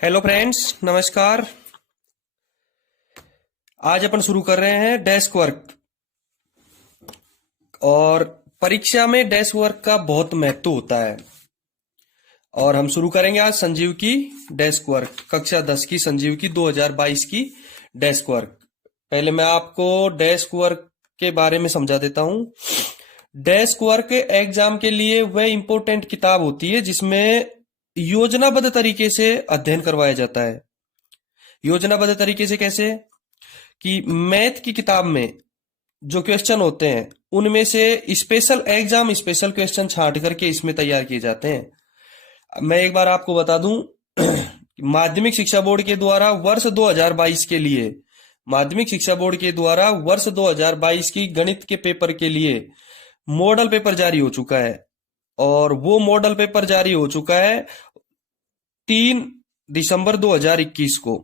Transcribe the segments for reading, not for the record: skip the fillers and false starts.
Hello friends, नमस्कार। आज अपन शुरू कर रहे हैं डेस्क वर्क। और परीक्षा में डेस्क वर्क का बहुत महत्व होता है। और हम शुरू करेंगे आज संजीव की डेस्क वर्क, कक्षा 10 की संजीव की 2022 की डेस्क वर्क। पहले मैं आपको डेस्क वर्क के बारे में समझा देता हूं। डेस्क वर्क एग्जाम के लिए वह इंपॉर्टेंट किताब होती है जिसमें योजनाबद्ध तरीके से अध्ययन करवाया जाता है। योजनाबद्ध तरीके से कैसे? कि मैथ की किताब में जो क्वेश्चन होते हैं उनमें से स्पेशल एग्जाम स्पेशल क्वेश्चन छांट करके इसमें तैयार किए जाते हैं। मैं एक बार आपको बता दूं, माध्यमिक शिक्षा बोर्ड के द्वारा वर्ष 2022 के लिए, माध्यमिक शिक्षा बोर्ड के द्वारा वर्ष 2022 की गणित के पेपर के लिए मॉडल पेपर जारी हो चुका है। और वो मॉडल पेपर जारी हो चुका है 3 दिसंबर 2021 को।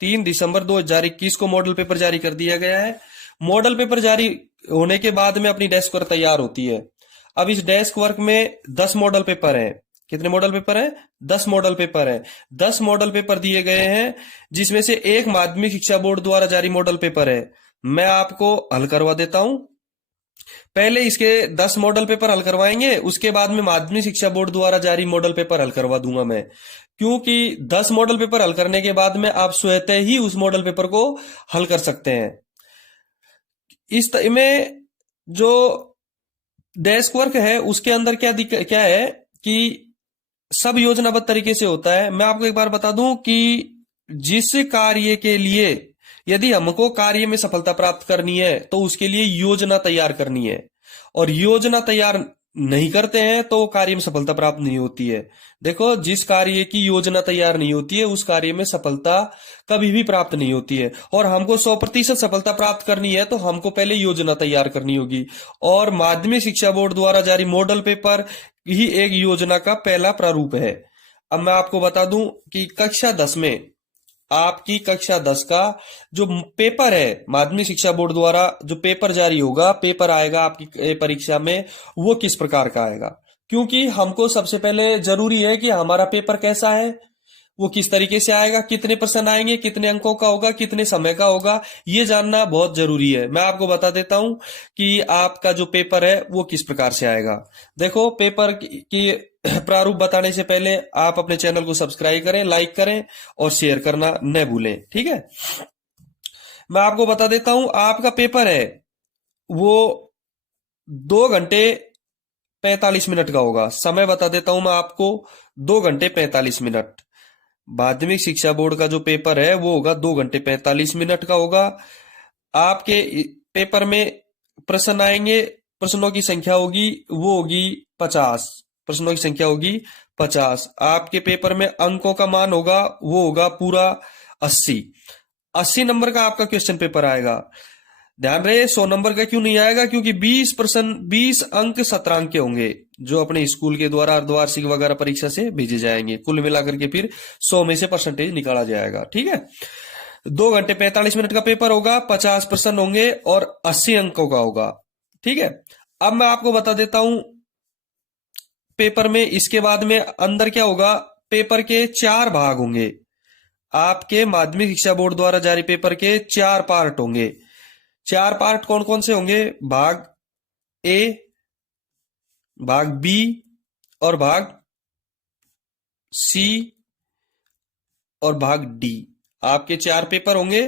3 दिसंबर 2021 को मॉडल पेपर जारी कर दिया गया है। मॉडल पेपर जारी होने के बाद में अपनी डेस्क वर्क तैयार होती है। अब इस डेस्क वर्क में 10 मॉडल पेपर हैं। कितने मॉडल पेपर हैं? 10 मॉडल पेपर हैं। 10 मॉडल पेपर दिए गए हैं, जिसमें से एक माध्यमिक शिक्षा बोर्ड द्वारा जारी मॉडल पेपर है। मैं आपको हल करवा देता हूं। पहले इसके 10 मॉडल पेपर हल करवाएंगे, उसके बाद में माध्यमिक शिक्षा बोर्ड द्वारा जारी मॉडल पेपर हल करवा दूंगा मैं। क्योंकि 10 मॉडल पेपर हल करने के बाद में आप स्वतः ही उस मॉडल पेपर को हल कर सकते हैं। इस में जो डेस्क वर्क है उसके अंदर क्या है कि सब योजनाबद्ध तरीके से होता है। मैं आपको एक बार बता दूं कि जिस कार्य के लिए यदि हमको कार्य में सफलता प्राप्त करनी है तो उसके लिए योजना तैयार करनी है। और योजना तैयार नहीं करते हैं तो कार्य में सफलता प्राप्त नहीं होती है। देखो, जिस कार्य की योजना तैयार नहीं होती है उस कार्य में सफलता कभी भी प्राप्त नहीं होती है। और हमको 100% सफलता प्राप्त करनी है तो हमको पहले योजना तैयार करनी होगी। और माध्यमिक शिक्षा बोर्ड द्वारा जारी मॉडल पेपर ही एक योजना का पहला प्रारूप है। अब मैं आपको बता दूं कि कक्षा 10 में आपकी कक्षा 10 का जो पेपर है, माध्यमिक शिक्षा बोर्ड द्वारा जो पेपर जारी होगा, पेपर आएगा आपकी परीक्षा में, वो किस प्रकार का आएगा। क्योंकि हमको सबसे पहले जरूरी है कि हमारा पेपर कैसा है, वो किस तरीके से आएगा, कितने प्रश्न आएंगे, कितने अंकों का होगा, कितने समय का होगा, ये जानना बहुत जरूरी है। मैं आपको बता देता हूं कि आपका जो पेपर है वो किस प्रकार से आएगा। देखो, पेपर की प्रारूप बताने से पहले आप अपने चैनल को सब्सक्राइब करें, लाइक करें और शेयर करना न भूलें, ठीक है। मैं आपको बता देता हूं, आपका पेपर है वो 2 घंटे 45 मिनट का होगा। समय बता देता हूं मैं आपको, 2 घंटे 45 मिनट। माध्यमिक शिक्षा बोर्ड का जो पेपर है वो होगा 2 घंटे 45 मिनट का होगा। आपके पेपर में प्रश्न आएंगे, प्रश्नों की संख्या होगी वो होगी 50। प्रश्नों की संख्या होगी 50। आपके पेपर में अंकों का मान होगा वो होगा पूरा 80। 80 नंबर का आपका क्वेश्चन पेपर आएगा। ध्यान रहे, 100 नंबर का क्यों नहीं आएगा? क्योंकि 20 अंक सत्रांक के होंगे जो अपने स्कूल के द्वारा अर्धवार्षिक वगैरह परीक्षा से भेजे जाएंगे। कुल मिलाकर के फिर 100 में से परसेंटेज निकाला जाएगा, ठीक है। 2 घंटे 45 मिनट का पेपर होगा, 50 प्रश्न होंगे और 80 अंकों का होगा, ठीक है। अब मैं आपको बता देता हूं पेपर में, इसके बाद में अंदर क्या होगा, पेपर के 4 भाग होंगे। आपके माध्यमिक शिक्षा बोर्ड द्वारा जारी पेपर के 4 पार्ट होंगे। 4 पार्ट कौन कौन से होंगे? भाग ए, भाग बी और भाग सी और भाग डी। आपके 4 पेपर होंगे,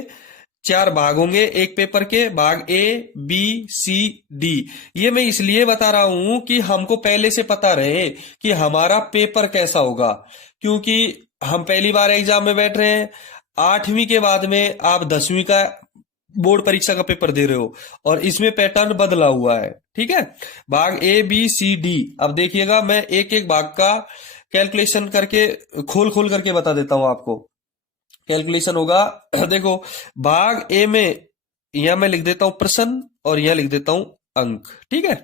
4 भाग होंगे एक पेपर के, भाग ए बी सी डी। ये मैं इसलिए बता रहा हूं कि हमको पहले से पता रहे कि हमारा पेपर कैसा होगा। क्योंकि हम पहली बार एग्जाम में बैठ रहे हैं, 8वीं के बाद में आप 10वीं का बोर्ड परीक्षा का पेपर दे रहे हो और इसमें पैटर्न बदला हुआ है, ठीक है। भाग ए बी सी डी, अब देखिएगा मैं एक एक भाग का कैलकुलेशन करके खोल खोल करके बता देता हूं आपको। कैलकुलेशन होगा देखो, भाग ए में यहां मैं लिख देता हूं प्रश्न और यहां लिख देता हूं अंक, ठीक है।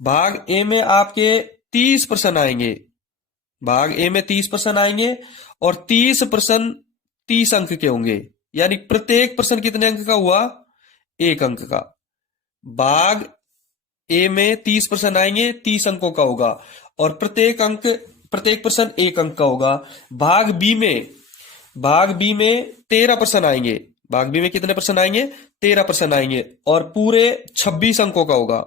भाग ए में आपके 30 प्रश्न आएंगे। भाग ए में 30 प्रश्न आएंगे और 30 प्रश्न 30 अंक के होंगे। यानी प्रत्येक प्रश्न कितने अंक का हुआ? 1 अंक का। भाग ए में 30 प्रश्न आएंगे, 30 अंकों का होगा और प्रत्येक प्रश्न 1 अंक का होगा। भाग बी में भाग बी में 13% आएंगे। भाग बी में कितने परसेंट आएंगे? 13% आएंगे और पूरे 26 अंकों का होगा।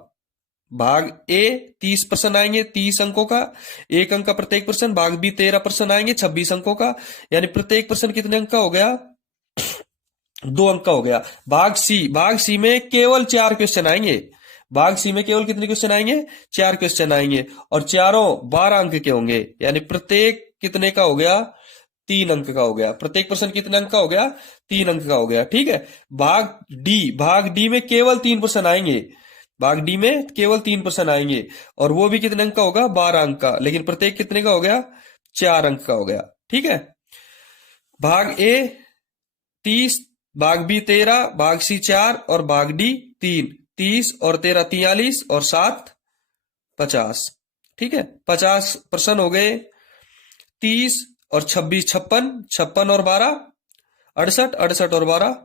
भाग ए 30% आएंगे, 30 अंकों का, एक अंक का प्रत्येक पर्सन। भाग बी 13% आएंगे, 26 अंकों का, यानी प्रत्येक पर्सन कितने अंक का हो गया? 2 अंक का हो गया। भाग सी में केवल 4 क्वेश्चन आएंगे। भाग सी में केवल कितने क्वेश्चन आएंगे? 4 क्वेश्चन आएंगे और चारों 12 अंक के होंगे, यानी प्रत्येक कितने का हो गया? 3 अंक का हो गया। प्रत्येक पर्सन कितने अंक का हो गया? 3 अंक का हो गया। ठीक है। भाग डी में केवल 3% आएंगे। भाग डी में केवल 3% आएंगे और वो भी कितने अंक का होगा? 12 अंक का, लेकिन प्रत्येक कितने का हो गया? 4 अंक का हो गया। ठीक है। भाग ए 30, भाग बी 13, भाग सी 4 और भाग डी 3। 30 और 13 43 और 7 50। ठीक है। 50% हो गए। 30 और 26 56, 56 और 12 68, 68 और 12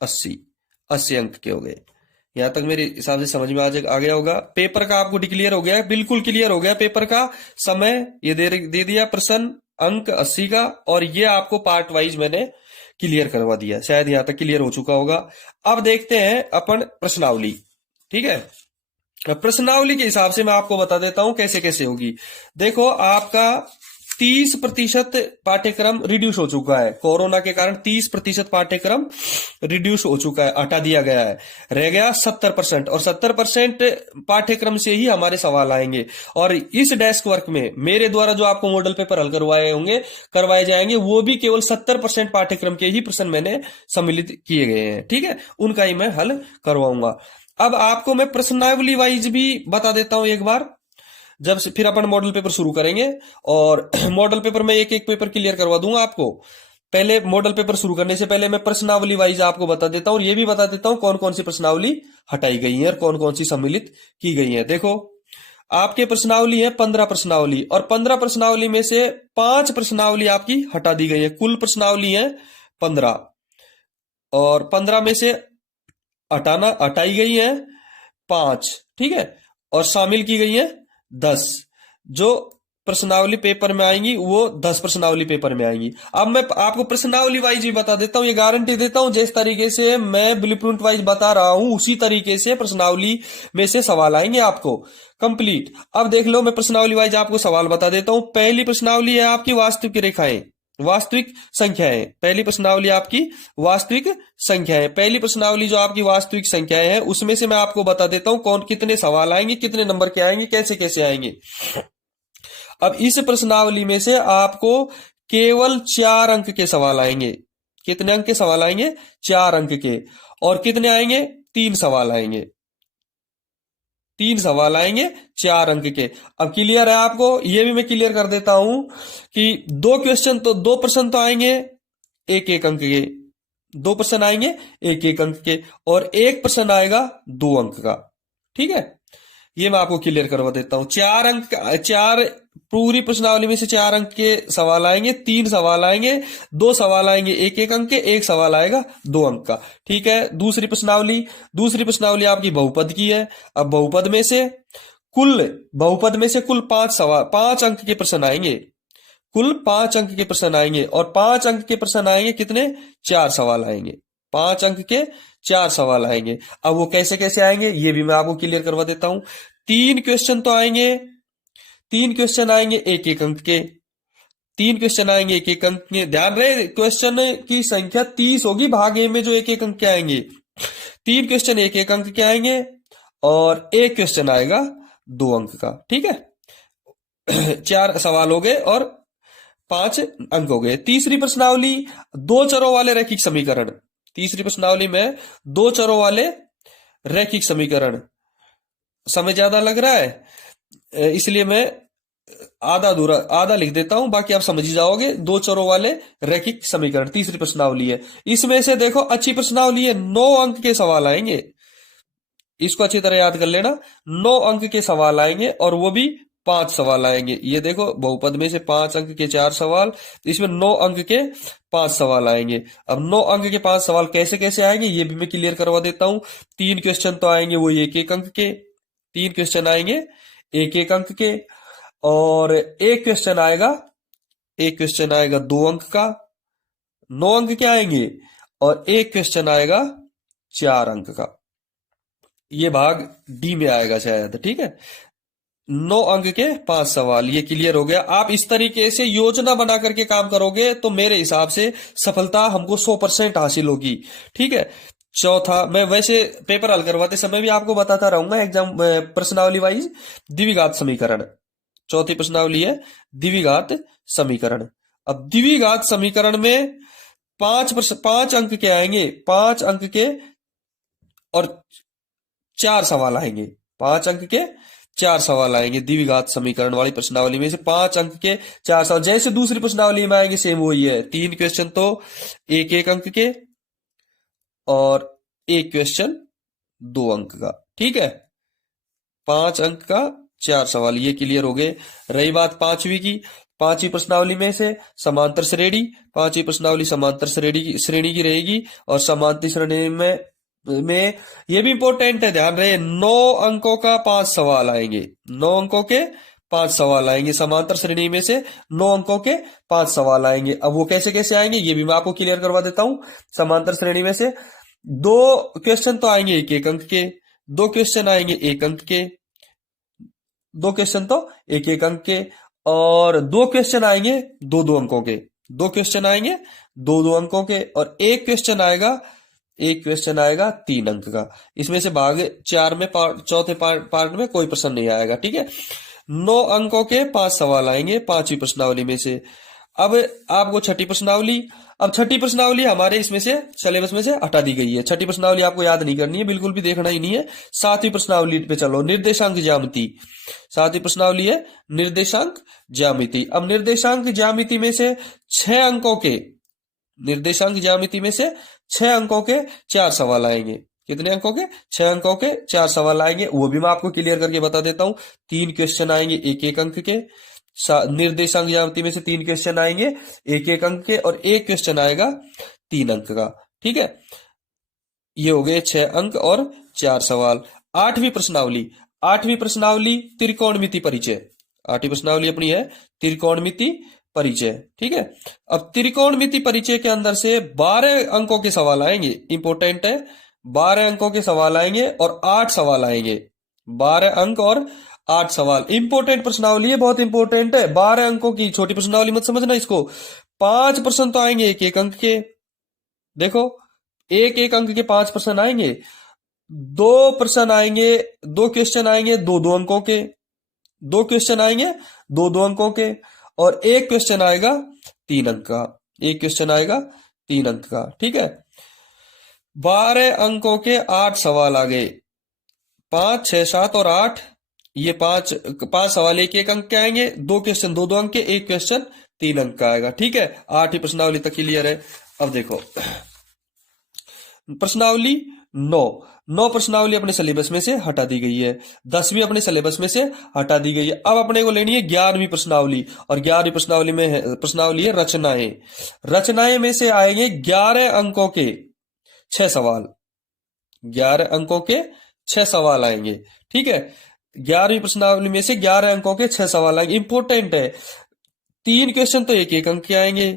80। 80 अंक के हो गए। यहां तक मेरे हिसाब से समझ में आ गया होगा। पेपर का आपको डिक्लियर हो गया है, बिल्कुल क्लियर हो गया। पेपर का समय ये दे दिया, प्रश्न अंक 80 का, और ये आपको पार्ट वाइज मैंने क्लियर करवा दिया। शायद यहां तक क्लियर हो चुका होगा। अब देखते हैं अपन प्रश्नावली। ठीक है। प्रश्नावली के हिसाब से मैं आपको बता देता हूं कैसे कैसे होगी। देखो, आपका 30% पाठ्यक्रम रिड्यूस हो चुका है। कोरोना के कारण 30% पाठ्यक्रम रिड्यूस हो चुका है, हटा दिया गया है। रह गया 70%, और 70% पाठ्यक्रम से ही हमारे सवाल आएंगे। और इस डेस्क वर्क में मेरे द्वारा जो आपको मॉडल पेपर हल करवाए जाएंगे, वो भी केवल 70% पाठ्यक्रम के ही प्रश्न मैंने सम्मिलित किए गए हैं। ठीक है। उनका ही मैं हल करवाऊंगा। अब आपको मैं प्रश्नावली वाइज भी बता देता हूं एक बार, जब से फिर अपन मॉडल पेपर शुरू करेंगे। और मॉडल पेपर में एक एक पेपर क्लियर करवा दूंगा आपको। पहले मॉडल पेपर शुरू करने से पहले मैं प्रश्नावली वाइज आपको बता देता हूं, और ये भी बता देता हूं कौन कौन सी प्रश्नावली हटाई गई है और कौन कौन सी सम्मिलित की गई है। देखो, आपके प्रश्नावली है 15 प्रश्नावली, और 15 प्रश्नावली में से 5 प्रश्नावली आपकी हटा दी गई है। कुल प्रश्नावली है 15, और 15 में से हटाई गई है 5। ठीक है। और शामिल की गई है 10। जो प्रश्नावली पेपर में आएंगी वो 10 प्रश्नावली पेपर में आएंगी। अब मैं आपको प्रश्नावली वाइज भी बता देता हूं, ये गारंटी देता हूं, जिस तरीके से मैं ब्लूप्रिंट वाइज बता रहा हूं उसी तरीके से प्रश्नावली में से सवाल आएंगे आपको कंप्लीट। अब देख लो, मैं प्रश्नावली वाइज आपको सवाल बता देता हूं। पहली प्रश्नावली है आपकी वास्तविक रेखाएं, वास्तविक संख्याएं। पहली प्रश्नावली आपकी वास्तविक संख्याएं। पहली प्रश्नावली जो आपकी वास्तविक संख्याएं है, उसमें से मैं आपको बता देता हूं कौन कितने सवाल आएंगे, कितने नंबर के आएंगे, कैसे कैसे आएंगे। अब इस प्रश्नावली में से आपको केवल 4 अंक के सवाल आएंगे। कितने अंक के सवाल आएंगे? 4 अंक के। और कितने आएंगे? 3 सवाल आएंगे। 3 सवाल आएंगे 4 अंक के। अब क्लियर है आपको? ये भी मैं क्लियर कर देता हूं कि 2 प्रश्न तो आएंगे 1-1 अंक के। 2 प्रश्न आएंगे 1-1 अंक के, और 1 प्रश्न आएगा 2 अंक का। ठीक है। ये मैं आपको क्लियर करवा देता हूं। 4 पूरी प्रश्नावली में से 4 अंक के सवाल आएंगे, 3 सवाल आएंगे, 2 सवाल आएंगे 1-1 अंक के, 1 सवाल आएगा 2 अंक का। ठीक है। दूसरी प्रश्नावली आपकी बहुपद की है। अब बहुपद में से कुल 5 अंक के प्रश्न आएंगे। कुल 5 अंक के प्रश्न आएंगे, और 5 अंक के प्रश्न आएंगे कितने? 4 सवाल आएंगे। 5 अंक के 4 सवाल आएंगे। अब वो कैसे कैसे आएंगे ये भी मैं आपको क्लियर करवा देता हूं। 3 क्वेश्चन तो आएंगे, 3 क्वेश्चन आएंगे 1-1 अंक के। 3 क्वेश्चन आएंगे 1-1 अंक के। ध्यान रहे, क्वेश्चन की संख्या 30 होगी भाग ए में जो 1-1 अंक के आएंगे। 3 क्वेश्चन 1-1 अंक के आएंगे, और 1 क्वेश्चन आएगा 2 अंक का। ठीक है। 4 सवाल हो गए और 5 अंक हो गए। तीसरी प्रश्नावली 2 चरों वाले रैखिक समीकरण। तीसरी प्रश्नावली में 2 चरों वाले रैखिक समीकरण। समय ज्यादा लग रहा है इसलिए मैं आधा लिख देता हूं, बाकी आप समझ ही जाओगे। 2 चरों वाले रैखिक समीकरण तीसरी प्रश्नावली है। इसमें से देखो, अच्छी प्रश्नावली है, 9 अंक के सवाल आएंगे। इसको अच्छी तरह याद कर लेना। 9 अंक के सवाल आएंगे, और वो भी 5 सवाल आएंगे। ये देखो, बहुपद में से 5 अंक के 4 सवाल, इसमें 9 अंक के 5 सवाल आएंगे। अब 9 अंक के 5 सवाल कैसे कैसे आएंगे ये भी मैं क्लियर करवा देता हूं। 3 क्वेश्चन तो आएंगे वो 1-1 अंक के। 3 क्वेश्चन आएंगे 1-1 अंक के, और एक क्वेश्चन आएगा 2 अंक का। 9 अंक के आएंगे और एक क्वेश्चन आएगा 4 अंक का। ये भाग डी में आएगा शायद, ठीक है। 9 अंक के 5 सवाल, ये क्लियर हो गया। आप इस तरीके से योजना बना करके काम करोगे तो मेरे हिसाब से सफलता हमको 100% हासिल होगी, ठीक है। चौथा, मैं वैसे पेपर हल करवाते समय भी आपको बताता रहूंगा एग्जाम प्रश्नावली वाइज, द्विघात समीकरण। चौथी प्रश्नावली है द्विघात समीकरण। अब द्विघात समीकरण में 5 अंक के आएंगे, 5 अंक के और 4 सवाल आएंगे, 5 अंक के 4 सवाल आएंगे द्विघात समीकरण वाली प्रश्नावली में से। 5 अंक के 4 सवाल जैसे दूसरी प्रश्नावली में आएंगे सेम वही है। 3 क्वेश्चन तो 1-1 अंक के और 1 क्वेश्चन 2 अंक का, ठीक है। 5 अंक का 4 सवाल, ये क्लियर हो गए। रही बात पांचवी की, पांचवी प्रश्नावली में से समांतर श्रेणी, पांचवी प्रश्नावली समांतर श्रेणी की रहेगी और समांतर श्रेणी में ये भी इंपॉर्टेंट है, ध्यान रहे, 9 अंकों का 5 सवाल आएंगे, 9 अंकों के 5 सवाल आएंगे समांतर श्रेणी में से, 9 अंकों के 5 सवाल आएंगे। अब वो कैसे कैसे आएंगे ये भी मैं आपको क्लियर करवा देता हूं। समांतर श्रेणी में से 2 क्वेश्चन तो आएंगे 1-1 अंक के, 2 क्वेश्चन आएंगे 1 अंक के, 2 क्वेश्चन तो 1-1 अंक के, और 2 क्वेश्चन आएंगे 2-2 अंकों के, 2 क्वेश्चन आएंगे 2-2 अंकों के, और एक क्वेश्चन आएगा 3 अंक का। इसमें से भाग 4 में चौथे पार्ट में कोई प्रश्न नहीं आएगा, ठीक है। 9 अंकों के 5 सवाल आएंगे पांचवी प्रश्नावली में से। अब आपको छठी प्रश्नावली, अब छठी प्रश्नावली हमारे इसमें से सिलेबस में से हटा दी गई है। छठी प्रश्नावली आपको याद नहीं करनी है, बिल्कुल भी देखना ही नहीं है। सातवीं प्रश्नावली पे चलो, निर्देशांक ज्यामिति। सातवीं प्रश्नावली है निर्देशांक ज्यामिति। अब निर्देशांक ज्यामिति में से 6 अंकों के, निर्देशांक ज्यामिति में से 6 अंकों के 4 सवाल आएंगे। कितने अंकों के? 6 अंकों के 4 सवाल आएंगे, वो भी मैं आपको क्लियर करके बता देता हूं। 3 क्वेश्चन आएंगे 1-1 अंक के, निर्देशांक ज्यामिति में से 3 क्वेश्चन आएंगे 1-1 अंक के, और 1 क्वेश्चन आएगा 3 अंक का, ठीक है। ये हो गए 6 अंक और 4 सवाल। आठवीं प्रश्नावली, आठवीं प्रश्नावली त्रिकोणमिति परिचय। आठवीं प्रश्नावली अपनी है त्रिकोणमिति परिचय, ठीक है। अब त्रिकोणमिति परिचय के अंदर से 12 अंकों के सवाल आएंगे, इंपोर्टेंट है। 12 अंकों के सवाल आएंगे और 8 सवाल आएंगे, 12 अंक और 8 सवाल। इंपोर्टेंट प्रश्नावली है, बहुत इंपोर्टेंट है। 12 अंकों की छोटी प्रश्नावली मत समझना इसको। 5 प्रश्न तो आएंगे 1-1 अंक के, देखो 1-1 अंक के 5 प्रश्न आएंगे। 2 प्रश्न आएंगे, 2 क्वेश्चन आएंगे 2-2 अंकों के, 2 क्वेश्चन आएंगे 2-2 अंकों के, और 1 क्वेश्चन आएगा 3 अंक का, 1 क्वेश्चन आएगा 3 अंक का, ठीक है। 12 अंकों के 8 सवाल आ गए, 5, 6, 7 और 8, ये 5 सवाल 1-1 अंक के आएंगे, 2 क्वेश्चन 2-2 अंक के, 1 क्वेश्चन 3 अंक का आएगा, ठीक है। 8 प्रश्नावली तक क्लियर है। अब देखो प्रश्नावली 9 प्रश्नावली अपने सिलेबस में से हटा दी गई है, 10वीं अपने सिलेबस में से हटा दी गई है। अब अपने को लेनी है 11वीं प्रश्नावली, और 11वीं प्रश्नावली में प्रश्नावली है रचनाएं। रचनाएं में से आएंगे 11 अंकों के 6 सवाल, 11 अंकों के 6 सवाल आएंगे, ठीक है। 11वीं प्रश्नावली में से 11 अंकों के 6 सवाल आएंगे, इंपोर्टेंट है। 3 क्वेश्चन तो 1-1 अंक के आएंगे,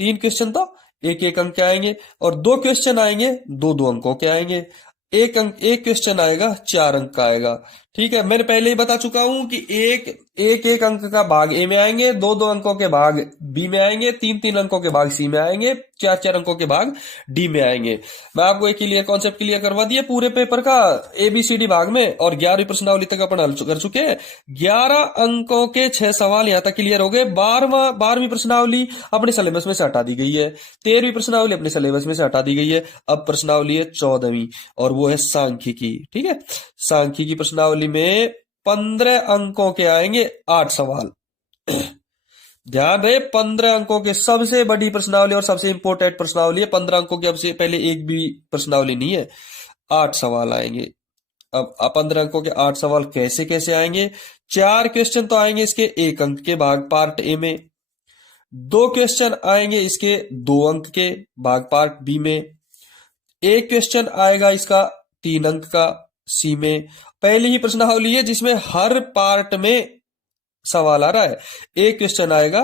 3 क्वेश्चन तो 1-1 अंक के आएंगे, और 2 क्वेश्चन आएंगे 2-2 अंकों के आएंगे, 1 क्वेश्चन आएगा 4 अंक का आएगा, ठीक है। मैंने पहले ही बता चुका हूं कि 1-1 अंक का भाग ए में आएंगे, 2-2 अंकों के भाग बी में आएंगे, 3-3 अंकों के भाग सी में आएंगे, 4-4 अंकों के भाग डी में आएंगे। मैं आपको एक क्लियर कॉन्सेप्ट क्लियर करवा दिया पूरे पेपर का ABCD भाग में, और 11वीं प्रश्नावली तक अपन हल कर चुके हैं। 11 अंकों के 6 सवाल यहां तक क्लियर हो गए। 12वीं प्रश्नावली अपने सिलेबस में से हटा दी गई है, 13वीं प्रश्नावली अपने सिलेबस में से हटा दी गई है। अब प्रश्नावली है 14वीं, और वो है सांख्यिकी, ठीक है। सांख्यिकी प्रश्नावली में 15 अंकों के आएंगे 8 सवाल। ध्यान रहे, 15 अंकों के सबसे बड़ी प्रश्नावली और सबसे इंपोर्टेंट प्रश्नावली है। 15 अंकों के अब से पहले एक भी प्रश्नावली नहीं है, 8 सवाल आएंगे। अब 15 अंकों के 8 सवाल कैसे कैसे आएंगे? 4 क्वेश्चन तो आएंगे इसके 1 अंक के भाग पार्ट ए में, 2 क्वेश्चन आएंगे इसके 2 अंक के भाग पार्ट बी में, 1 क्वेश्चन आएगा इसका 3 अंक का सी में। पहली ही प्रश्नावली है जिसमें हर पार्ट में सवाल आ रहा है। 1 क्वेश्चन आएगा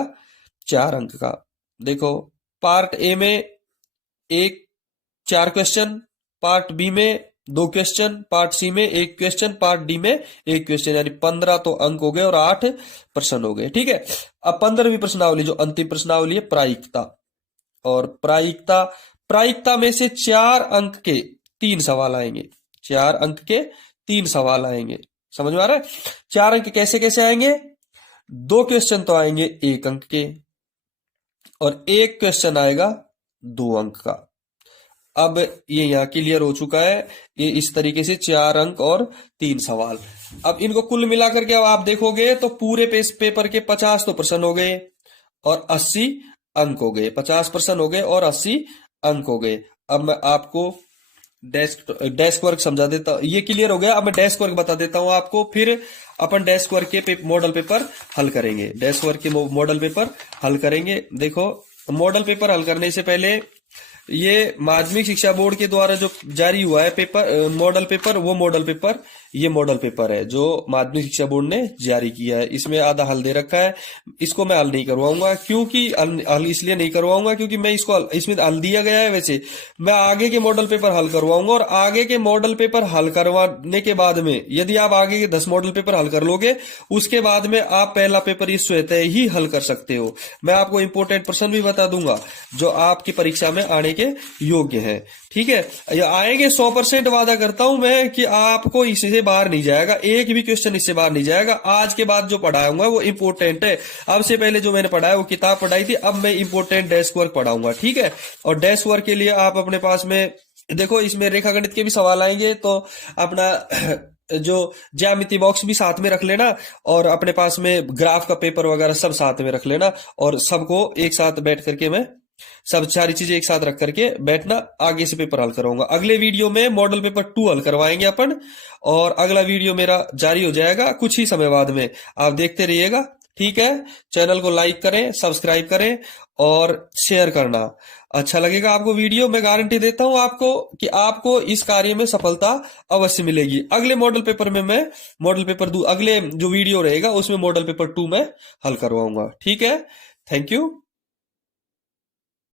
4 अंक का। देखो पार्ट ए में 4 क्वेश्चन, पार्ट बी में 2 क्वेश्चन, पार्ट सी में 1 क्वेश्चन, पार्ट डी में 1 क्वेश्चन, यानी 15 तो अंक हो गए और 8 प्रश्न हो गए। ठीक है, अब 15वीं प्रश्नावली जो अंतिम प्रश्नावली है, प्रायिकता। और प्रायिकता में से 4 अंक के 3 सवाल आएंगे। 4 अंक के 3 सवाल आएंगे, समझ में आ रहा है? 4 अंक कैसे कैसे आएंगे? 2 क्वेश्चन तो आएंगे 1 अंक के और 1 क्वेश्चन आएगा 2 अंक का। अब ये यहाँ क्लियर हो चुका है। ये इस तरीके से 4 अंक और 3 सवाल। अब इनको कुल मिलाकर के अब आप देखोगे तो पूरे पेपर के 50 तो प्रश्न हो गए और 80 अंक हो गए। 50 प्रश्न हो गए और 80 अंक हो गए। अब मैं आपको डेस्क वर्क समझा देता हूं। ये क्लियर हो गया। अब मैं डेस्क वर्क बता देता हूं आपको, फिर अपन डेस्क वर्क के मॉडल पेपर हल करेंगे। डेस्क वर्क के मॉडल पेपर हल करेंगे। देखो, मॉडल पेपर हल करने से पहले ये माध्यमिक शिक्षा बोर्ड के द्वारा जो जारी हुआ है पेपर, मॉडल पेपर, वो मॉडल पेपर, ये मॉडल पेपर है जो माध्यमिक शिक्षा बोर्ड ने जारी किया है। इसमें आधा हल दे रखा है। इसको मैं हल नहीं करवाऊंगा, क्योंकि हल इसलिए नहीं करवाऊंगा क्योंकि मैं इसमें हल दिया गया है। वैसे मैं आगे के मॉडल पेपर हल करवाऊंगा और आगे के मॉडल पेपर हल करवाने के बाद में, यदि आप आगे के 10 मॉडल पेपर हल कर लोगे, उसके बाद में आप पहला पेपर ये स्वतः ही हल कर सकते हो। मैं आपको इंपोर्टेंट प्रश्न भी बता दूंगा जो आपकी परीक्षा में आने के योग्य है। ठीक है, ये आएंगे 100% वादा करता हूं मैं कि आपको इससे बाहर नहीं जाएगा, एक भी क्वेश्चन इससे बाहर नहीं जाएगा। आज के बाद जो पढ़ाऊंगा वो इंपोर्टेंट है। अब से पहले जो मैंने पढ़ाया वो किताब पढ़ाई थी, अब मैं इंपोर्टेंट डेस्क वर्क पढ़ाऊंगा। ठीक है, और डेस्क वर्क के लिए आप अपने पास में देखो, इसमें रेखा गणित के भी सवाल आएंगे, तो अपना जो ज्यामिति बॉक्स भी साथ में रख लेना और अपने पास में ग्राफ का पेपर वगैरह सब साथ में रख लेना और सबको एक साथ बैठ करके मैं सब सारी चीजें एक साथ रख करके बैठना। आगे से पेपर हल कराऊंगा। अगले वीडियो में मॉडल पेपर 2 हल करवाएंगे अपन और अगला वीडियो मेरा जारी हो जाएगा कुछ ही समय बाद में। आप देखते रहिएगा। ठीक है, चैनल को लाइक करें, सब्सक्राइब करें और शेयर करना। अच्छा लगेगा आपको वीडियो। मैं गारंटी देता हूं आपको कि आपको इस कार्य में सफलता अवश्य मिलेगी। अगले मॉडल पेपर में मैं मॉडल पेपर अगले जो वीडियो रहेगा उसमें मॉडल पेपर 2 में हल करवाऊंगा। ठीक है, थैंक यू।